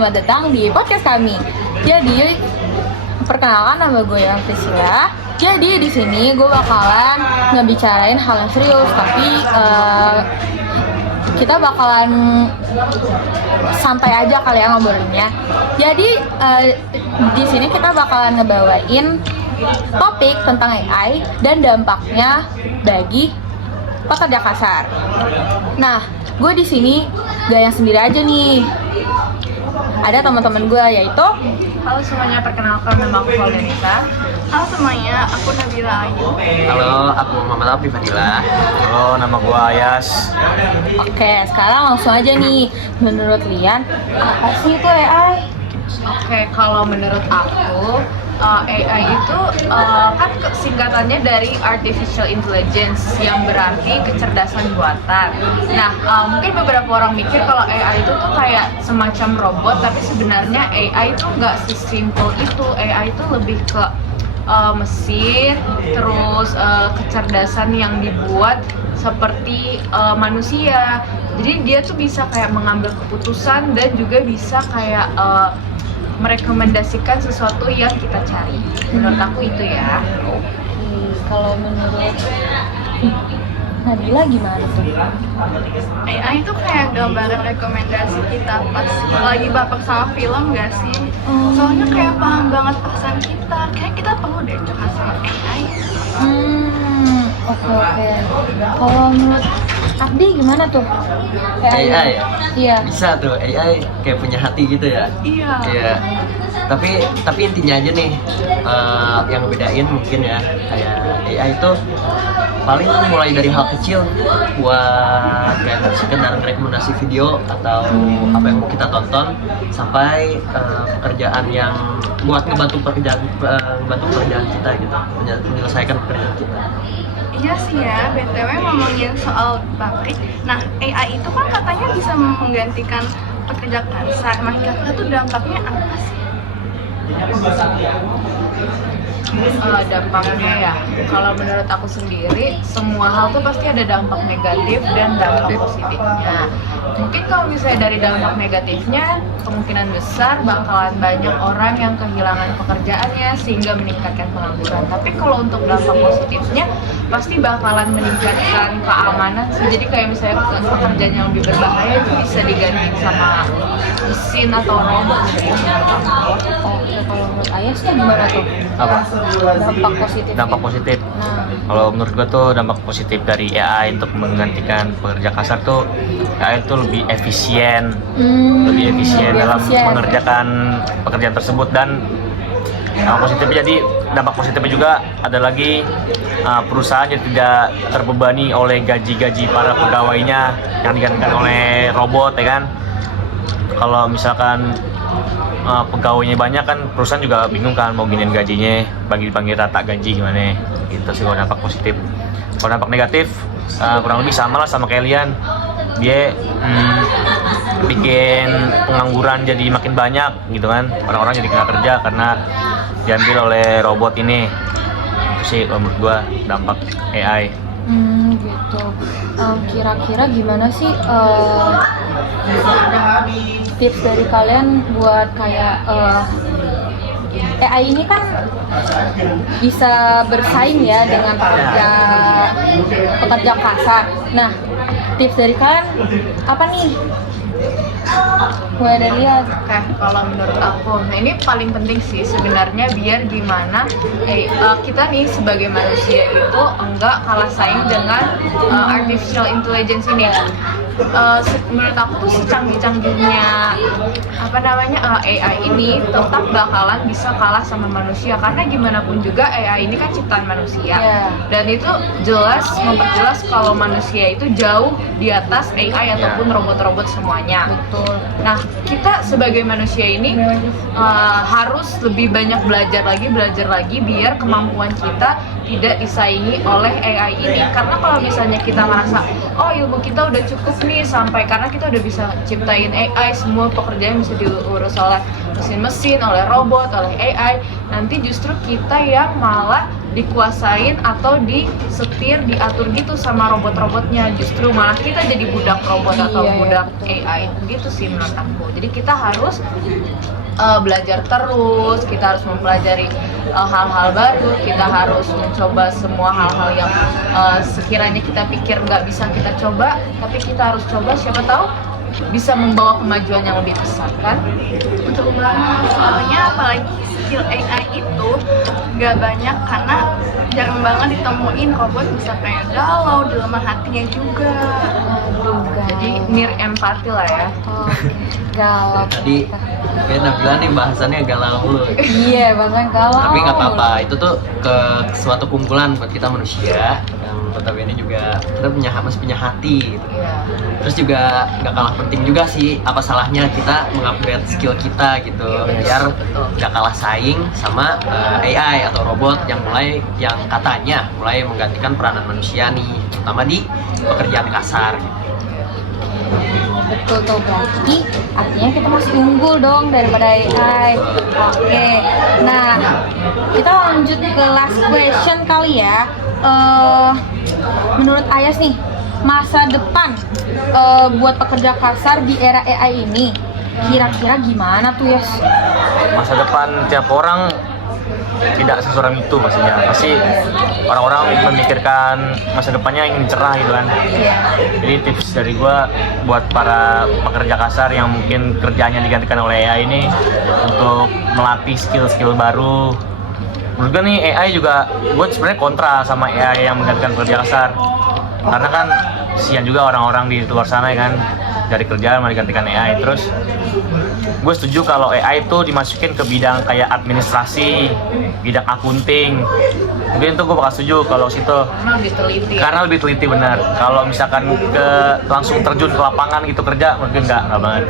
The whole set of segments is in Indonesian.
selamat datang di podcast kami. Jadi, perkenalkan nama gue yang Priscilla. Jadi di sini gue bakalan ngebicarain hal yang serius, tapi kita bakalan santai aja kali ya ngobrolinnya. Jadi di sini kita bakalan ngebawain topik tentang AI dan dampaknya bagi pekerja kasar. Nah, gue di sini gak yang sendiri aja nih. Ada teman-teman gue yaitu. Halo semuanya, perkenalkan nama aku Valdenita. Halo semuanya, aku Nabila Ayu. Halo, aku Muhammad Alfi Fadila. Halo, nama gua Ayas. Oke, sekarang langsung aja nih. Menurut Lian, apa sih itu AI? Oke, kalau menurut aku AI itu kan singkatannya dari Artificial Intelligence yang berarti kecerdasan buatan. Nah, mungkin beberapa orang mikir kalau AI itu tuh kayak semacam robot, tapi sebenarnya AI itu nggak sesimpel itu. AI itu lebih ke mesin, terus kecerdasan yang dibuat seperti manusia. Jadi dia tuh bisa kayak mengambil keputusan dan juga bisa kayak merekomendasikan sesuatu yang kita cari. Menurut aku itu ya. Kalau menurut Nabila gimana tuh? AI itu kayak gambaran rekomendasi kita pas lagi baper sama film gak sih? Soalnya kayak paham banget perasaan kita. Kayak kita perlu deh curhat sama AI. Oke. Kalau menurut Abdi gimana tuh? AI ya? Iya. Bisa tuh, AI kayak punya hati gitu ya? Iya. Iya. Tapi intinya aja nih, yang bedain mungkin ya, kayak AI itu paling mulai dari hal kecil buat kayak sekedar rekomendasi video atau apa yang mau kita tonton, sampai pekerjaan yang buat ngebantu pekerjaan kita gitu, menyelesaikan pekerjaan kita. Iya sih ya, BTW ngomongin soal pabrik. Nah, AI itu kan katanya bisa menggantikan pekerja kasar. Nah, kira-kira tuh dampaknya apa sih? Dampaknya ya, kalau menurut aku sendiri semua hal tuh pasti ada dampak negatif dan dampak positifnya. Mungkin kalau misalnya dari dampak negatifnya, kemungkinan besar bakalan banyak orang yang kehilangan pekerjaannya sehingga meningkatkan pengangguran. Tapi kalau untuk dampak positifnya pasti bakalan meningkatkan keamanan sih. Jadi kayak misalnya pekerjaan yang lebih berbahaya itu bisa diganti sama mesin atau robot gitu. Oke, kalau menurut Ayas tuh gimana tuh? Apa? Dampak positif. Dampak positif. Nah, Kalau menurut gua tuh dampak positif dari AI untuk menggantikan pekerja kasar tuh, AI itu lebih efisien dalam mengerjakan pekerjaan tersebut. Dan dampak positifnya juga ada lagi, perusahaan yang tidak terbebani oleh gaji para pegawainya yang digantikan oleh robot, ya kan. Kalau misalkan pegawainya banyak kan, perusahaan juga bingung kan mau giniin gajinya, bagi rata gaji gimana gitu sih kalau dampak positif. Kalau dampak negatif kurang lebih sama lah sama kalian, dia bikin pengangguran jadi makin banyak gitu kan, orang-orang jadi nggak kerja karena diambil oleh robot ini. Itu sih kalau menurut gua dampak AI. gitu. Kira-kira gimana sih tips dari kalian buat kayak AI ini kan bisa bersaing ya dengan pekerja kasar. Nah, tips dari kalian apa nih? Mulai dari Lian. Oke, kalau menurut aku, nah ini paling penting sih sebenarnya, biar gimana kita nih sebagai manusia itu enggak kalah saing dengan artificial intelligence ini. Menurut aku tuh secanggih-canggihnya AI ini tetap bakalan bisa kalah sama manusia, karena gimana pun juga AI ini kan ciptaan manusia. Dan itu jelas memperjelas kalau manusia itu jauh di atas AI ataupun robot-robot semuanya. Betul. Nah, kita sebagai manusia ini harus lebih banyak belajar lagi biar kemampuan kita tidak disaingi oleh AI ini. Karena kalau misalnya kita merasa, oh ilmu kita udah cukup nih sampai, karena kita udah bisa ciptain AI, semua pekerjaan bisa diurus oleh mesin-mesin, oleh robot, oleh AI, nanti justru kita yang malah dikuasain atau disetir, diatur gitu sama robot-robotnya. Justru malah kita jadi budak robot atau Iya, budak betul. AI gitu sih menurut aku. Jadi kita harus belajar terus, kita harus mempelajari hal-hal baru, kita harus mencoba semua hal-hal yang sekiranya kita pikir nggak bisa kita coba, tapi kita harus coba, siapa tahu bisa membawa kemajuan yang lebih besar kan? Betul banget, soalnya apalagi skill AI itu gak banyak karena jarang banget ditemuin robot bisa kayak galau di lemah hatinya juga. Jadi near empati lah ya. Galau. Tadi kayak Nabila nih bahasannya galau mulu. Iya, bahkan galau. Tapi nggak apa-apa, itu tuh ke suatu kumpulan buat kita manusia yang notabene juga kita masih punya hati gitu. Iya. Terus juga nggak kalah penting juga sih, apa salahnya kita mengupgrade skill kita gitu, biar nggak kalah saing sama AI atau robot yang katanya mulai menggantikan peranan manusia nih, terutama di pekerjaan kasar gitu. Betul tuh, berarti artinya kita masih unggul dong daripada AI. Oke, nah kita lanjut ke last question kali ya. Menurut Ayas nih, masa depan buat pekerja kasar di era AI ini kira-kira gimana tuh, Yas? Masa depan tiap orang tidak sesuram itu maksudnya. Pasti orang-orang memikirkan masa depannya ingin cerah gitu kan. Jadi tips dari gua buat para pekerja kasar yang mungkin kerjanya digantikan oleh AI ini untuk melatih skill-skill baru. Menurut gua nih AI juga, gua sebenarnya kontra sama AI yang menggantikan pekerja kasar. Karena kan kesian juga orang-orang di luar sana ya kan, dari kerjaan malah digantikan AI. Terus gue setuju kalau AI itu dimasukin ke bidang kayak administrasi, bidang akunting. Mungkin itu gue bakal setuju kalau situ. Karena lebih teliti. Karena lebih teliti benar. Kalau misalkan langsung terjun ke lapangan gitu kerja, mungkin nggak banget.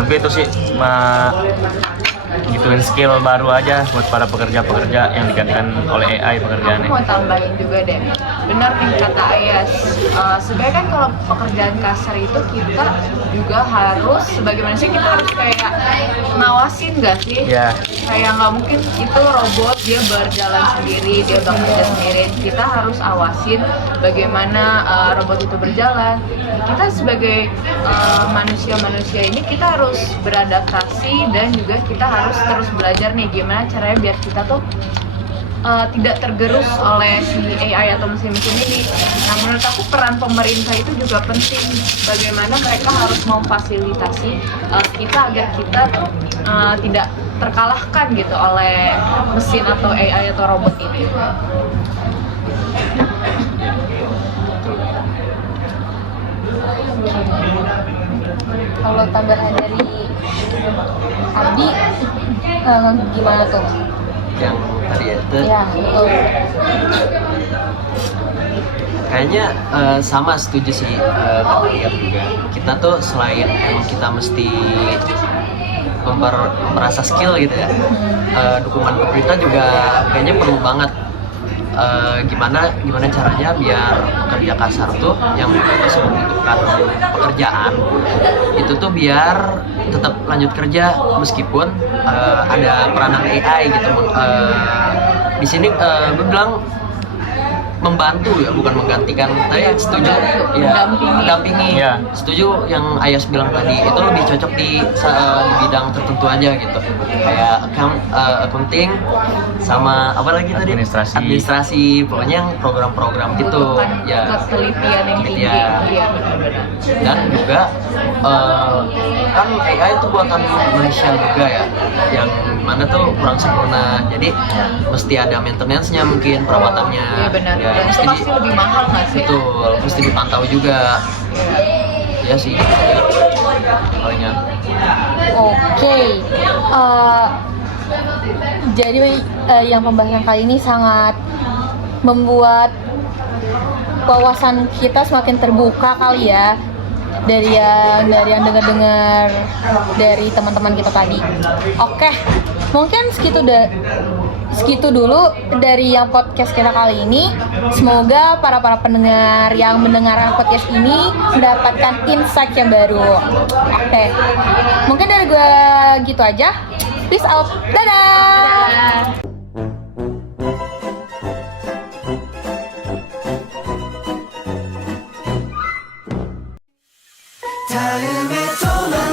Mungkin itu sih gituin skill baru aja buat para pekerja-pekerja yang digantikan oleh AI Aku pekerjaannya. mau tambahin juga deh, benar nih kata Ayas. Sebenarnya kan kalau pekerjaan kasar itu kita juga harus sebagai manusia kita harus kayak ngawasin nggak sih? Ya, Kayak nggak mungkin itu robot dia berjalan sendiri, dia bekerja sendiri. Kita harus awasin bagaimana robot itu berjalan. Kita sebagai manusia-manusia ini kita harus beradaptasi dan juga kita harus terus belajar nih gimana caranya biar kita tuh tidak tergerus oleh si AI atau mesin-mesin ini. Nah, menurut aku peran pemerintah itu juga penting. Bagaimana mereka harus memfasilitasi kita agar kita tuh tidak terkalahkan gitu oleh mesin atau AI atau robot ini. Kalau tambahan dari Abdi, gimana tuh? Yang tadi ya, itu Ya, betul. kayaknya sama setuju sih, kata Ian juga. Kita tuh selain emang kita mesti merasa skill gitu ya, dukungan pemerintah juga kayaknya perlu banget. Gimana caranya biar pekerja kasar tuh yang masih membutuhkan pekerjaan itu tuh biar tetap lanjut kerja meskipun ada peranan AI gitu. Di sini gue bilang membantu ya, bukan menggantikan. Tapi setuju ya, mendampingi. Ya. Setuju yang Ayas bilang tadi, itu lebih cocok di bidang tertentu aja gitu, kayak accounting sama apa lagi tadi, administrasi, pokoknya yang program-program gitu ya, Ketelitian yang tinggi. ya. Iya, benar-benar. Dan juga kan AI itu buatan manusia juga ya, yang mana tuh kurang sempurna, jadi mesti ada maintenance-nya, mungkin perawatannya. Iya, benar. Ya, Dan itu pasti lebih mahal nggak sih? betul, mesti dipantau juga. Ya sih, palingan. Oke. Jadi yang pembahasan kali ini sangat membuat wawasan kita semakin terbuka kali ya, dari yang dengar-dengar dari teman-teman kita tadi. Oke, mungkin segitu dulu dari yang podcast kita kali ini. Semoga para pendengar yang mendengarkan podcast ini mendapatkan insight yang baru. Oke, mungkin dari gue gitu aja. Peace out, dadah. 다음에 또